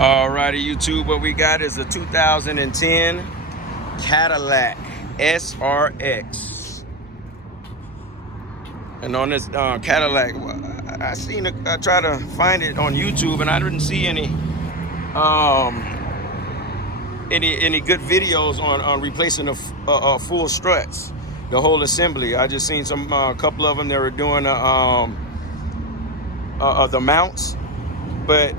Alrighty, YouTube, what we got is a 2010 Cadillac SRX. And on this Cadillac, I try to find it on YouTube, and I didn't see any good videos on replacing the full struts, the whole assembly. I just seen some couple of them that were doing the mounts, but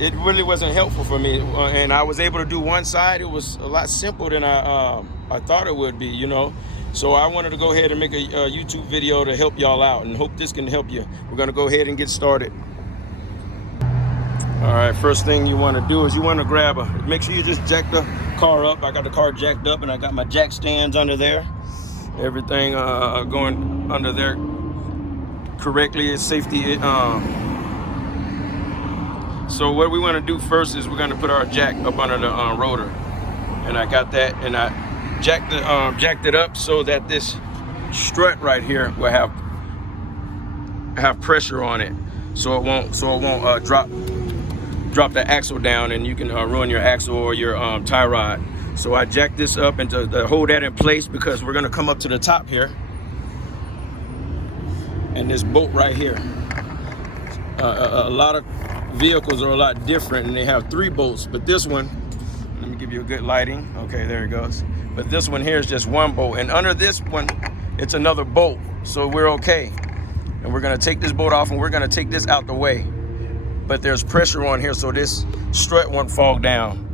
it really wasn't helpful for me, and I was able to do one side. It was a lot simpler than I thought it would be, you know. So I wanted to go ahead and make a YouTube video to help y'all out, and hope this can help you. We're gonna go ahead and get started. All right, first thing you want to do is you want to make sure you just jack the car up. I got the car jacked up, and I got my jack stands under there. Everything going under there correctly is safety. So what we want to do first is we're going to put our jack up under the rotor, and I got that, and I jacked it up so that this strut right here will have pressure on it, so it won't drop the axle down, and you can ruin your axle or your tie rod. So I jacked this up and to hold that in place, because we're going to come up to the top here, and this bolt right here. A lot of vehicles are a lot different, and they have 3 bolts, but this one, let me give you a good lighting. Okay, there it goes. But this one here is just 1 bolt, and under this one it's another bolt, so we're okay. And we're going to take this bolt off, and we're going to take this out the way, but there's pressure on here, so this strut won't fall down.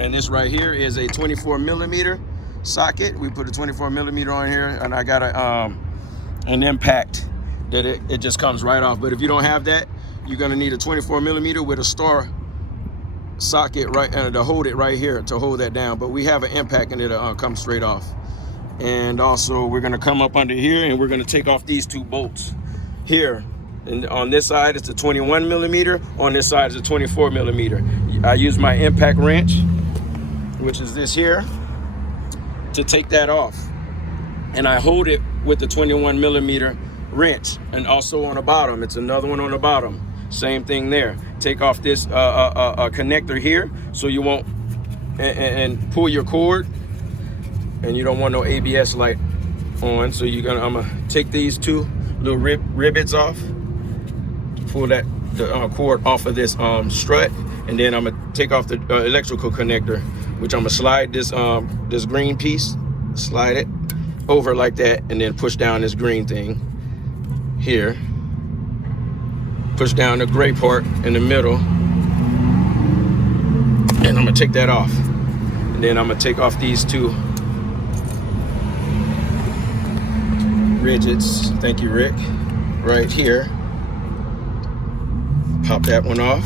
And this right here is a 24mm socket. We put a 24mm on here, and I got an impact that it just comes right off. But if you don't have that, you're gonna need a 24mm with a star socket right to hold it right here, to hold that down. But we have an impact, and it'll come straight off. And also we're gonna come up under here, and we're gonna take off these 2 bolts here. And on this side it's a 21mm, on this side is a 24mm. I use my impact wrench, which is this here, to take that off. And I hold it with the 21mm wrench, and also on the bottom, it's another one on the bottom. Same thing there. Take off this connector here, so you won't and pull your cord, and you don't want no ABS light on. So I'm gonna take these 2 little rivets off, pull the cord off of this strut, and then I'm gonna take off the electrical connector, which I'm gonna slide this green piece, slide it over like that, and then push down this green thing here. Push down the gray part in the middle, and I'm gonna take that off. And then I'm gonna take off these 2 ridges, thank you Rick, right here. Pop that one off.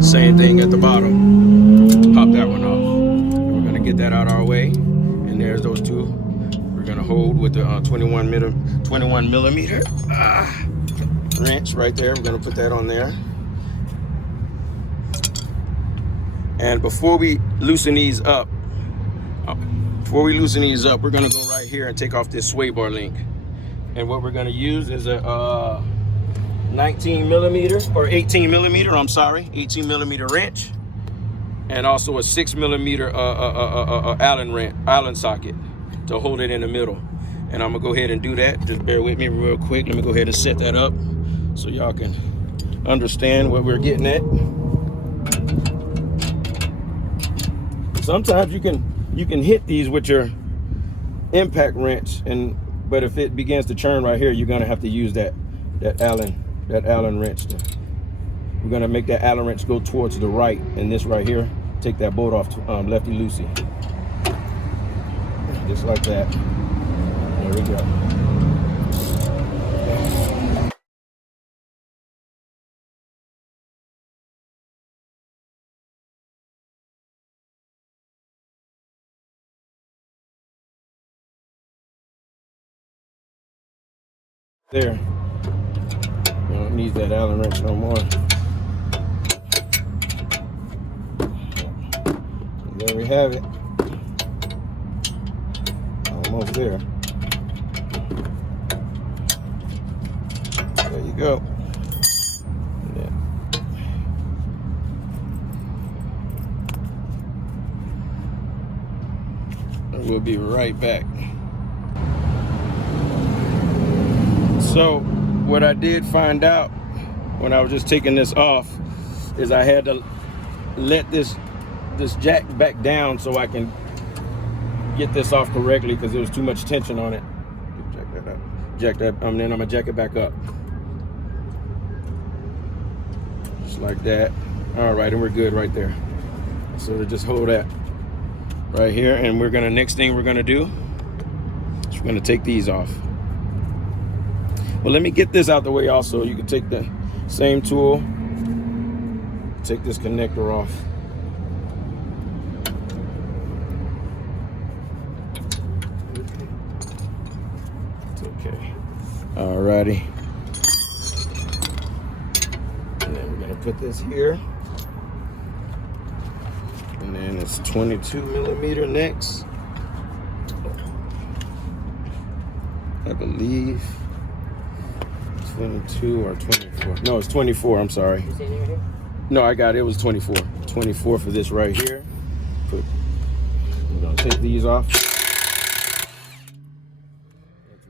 Same thing at the bottom, pop that one off. And we're gonna get that out of our way, and there's those 2. We're gonna hold with the 21mm wrench right there. We're gonna put that on there. And before we loosen these up, we're gonna go right here and take off this sway bar link. And what we're gonna use is a 19mm or 18mm, I'm sorry, 18mm wrench, and also a 6mm Allen socket to hold it in the middle. And I'm gonna go ahead and do that. Just bear with me real quick. Let me go ahead and set that up so y'all can understand what we're getting at. Sometimes you can hit these with your impact wrench, but if it begins to churn right here, you're gonna have to use that Allen wrench. We're gonna make that Allen wrench go towards the right, and this right here, take that bolt off lefty loosey, just like that. There we go. There. You don't need that Allen wrench no more. And there we have it. Almost there. There you go. We'll be right back. So what I did find out when I was just taking this off is I had to let this jack back down so I can get this off correctly, because there was too much tension on it. Jack that up. Jack that, then I'm gonna jack it back up. Just like that. All right, and we're good right there. So just hold that right here, and next thing we're gonna do is we're gonna take these off. Well, let me get this out the way also. You can take the same tool, take this connector off. It's okay. Alrighty. And then we're gonna put this here. And then it's 22 millimeter next. I believe 22 or 24. No, it's 24. I'm sorry. You see it right here? No, I got it. It was 24. 24 for this right here. We're gonna take these off. That's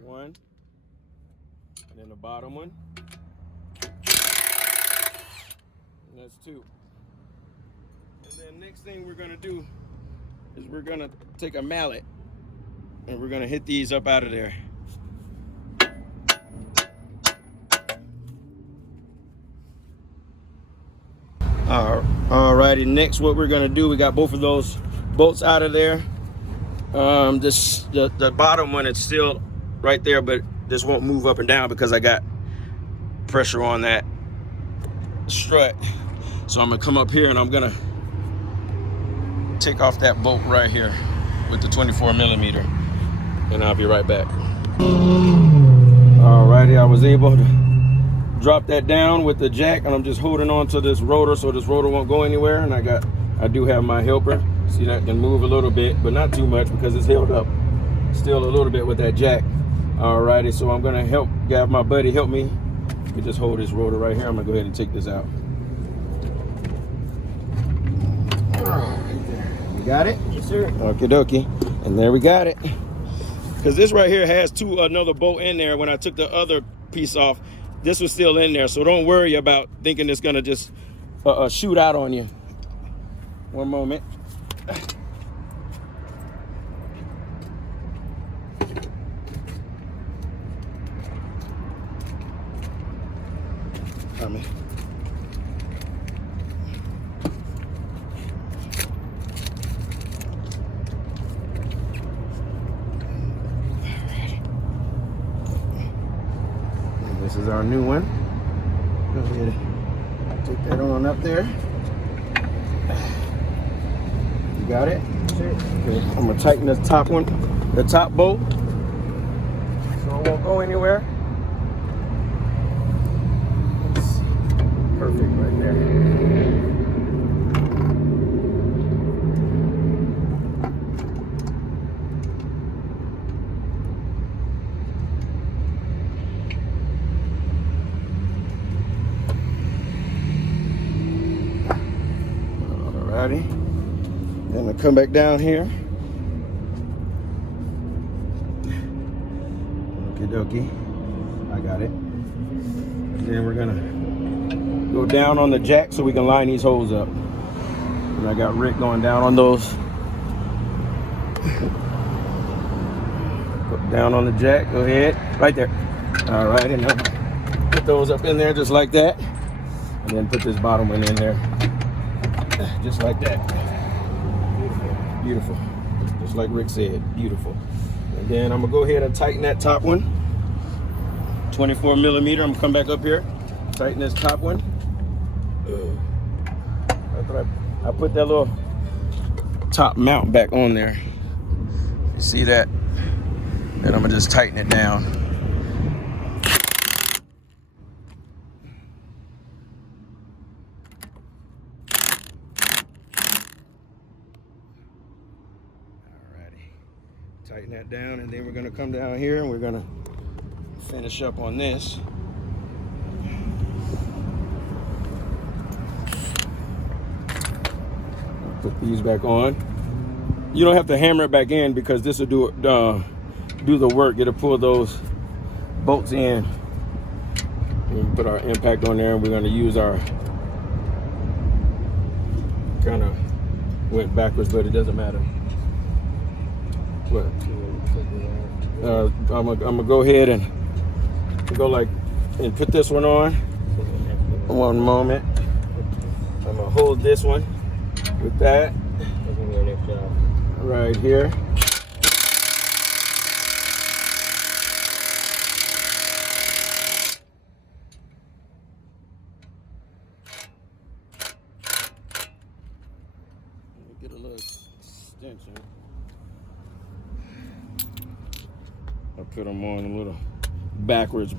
one. And then the bottom one. And that's two. And then next thing we're gonna do is we're gonna take a mallet and we're gonna hit these up out of there. Alrighty, next what we're gonna do, we got both of those bolts out of there. The bottom one, it's still right there, but this won't move up and down because I got pressure on that strut. So I'm gonna come up here and I'm gonna take off that bolt right here with the 24 millimeter, and I'll be right back. Alrighty, I was able to drop that down with the jack, and I'm just holding on to this rotor so this rotor won't go anywhere. And I do have my helper. See, that can move a little bit, but not too much because it's held up still a little bit with that jack. Alrighty, so I'm gonna have my buddy help me. You just hold this rotor right here. I'm gonna go ahead and take this out. You got it? Yes, sir. Okie dokie. And there we got it. Because this right here has another bolt in there. When I took the other piece off, this was still in there, so don't worry about thinking it's gonna just shoot out on you. One moment. Coming. This is our new one. Go ahead and take that on up there. You got it? Sure. Okay, I'm gonna tighten this top one, the top bolt, so it won't go anywhere. Perfect right there. Then I come back down here. Okie dokie. I got it. And then we're gonna go down on the jack so we can line these holes up. And I got Rick going down on those. Put down on the jack. Go ahead. Right there. All right, and then put those up in there just like that. And then put this bottom one in there. Just like that. Beautiful. Just like Rick said, beautiful. And then I'm gonna go ahead and tighten that top one. 24 millimeter, I'm gonna come back up here, tighten this top one. After I put that little top mount back on there. You see that? Then I'm gonna just tighten it down. Tighten that down, and then we're gonna come down here and we're gonna finish up on this. Put these back on. You don't have to hammer it back in because this will do the work. It'll pull those bolts in. We put our impact on there, and we're going to use our, kind of went backwards, but it doesn't matter. What? I'm gonna go ahead and go like and put this one on. One moment. I'm gonna hold this one with that right here. Get a little extension. I put them on a little backwards.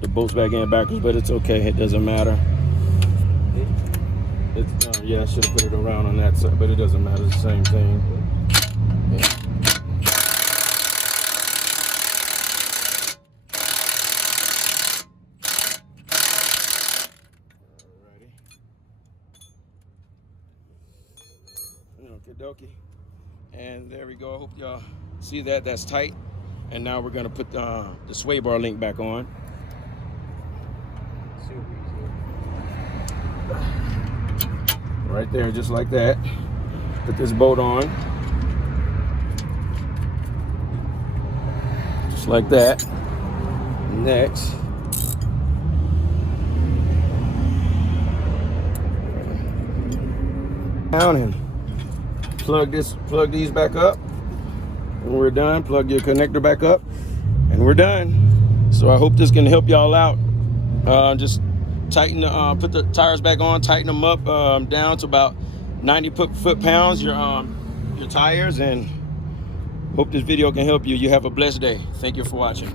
The bolts back in backwards, but it's okay. It doesn't matter. It's yeah, I should have put it around on that side, but it doesn't matter. It's the same thing. Yeah. Okie dokie. And there we go. I hope y'all see that. That's tight. And now we're going to put the sway bar link back on. Right there, just like that. Put this bolt on. Just like that. Next. Down and plug these back up. When we're done, plug your connector back up, and we're done. So I hope this can help y'all out. Just tighten put the tires back on, tighten them up down to about 90 foot-pounds, your tires, and hope this video can help you. You have a blessed day. Thank you for watching.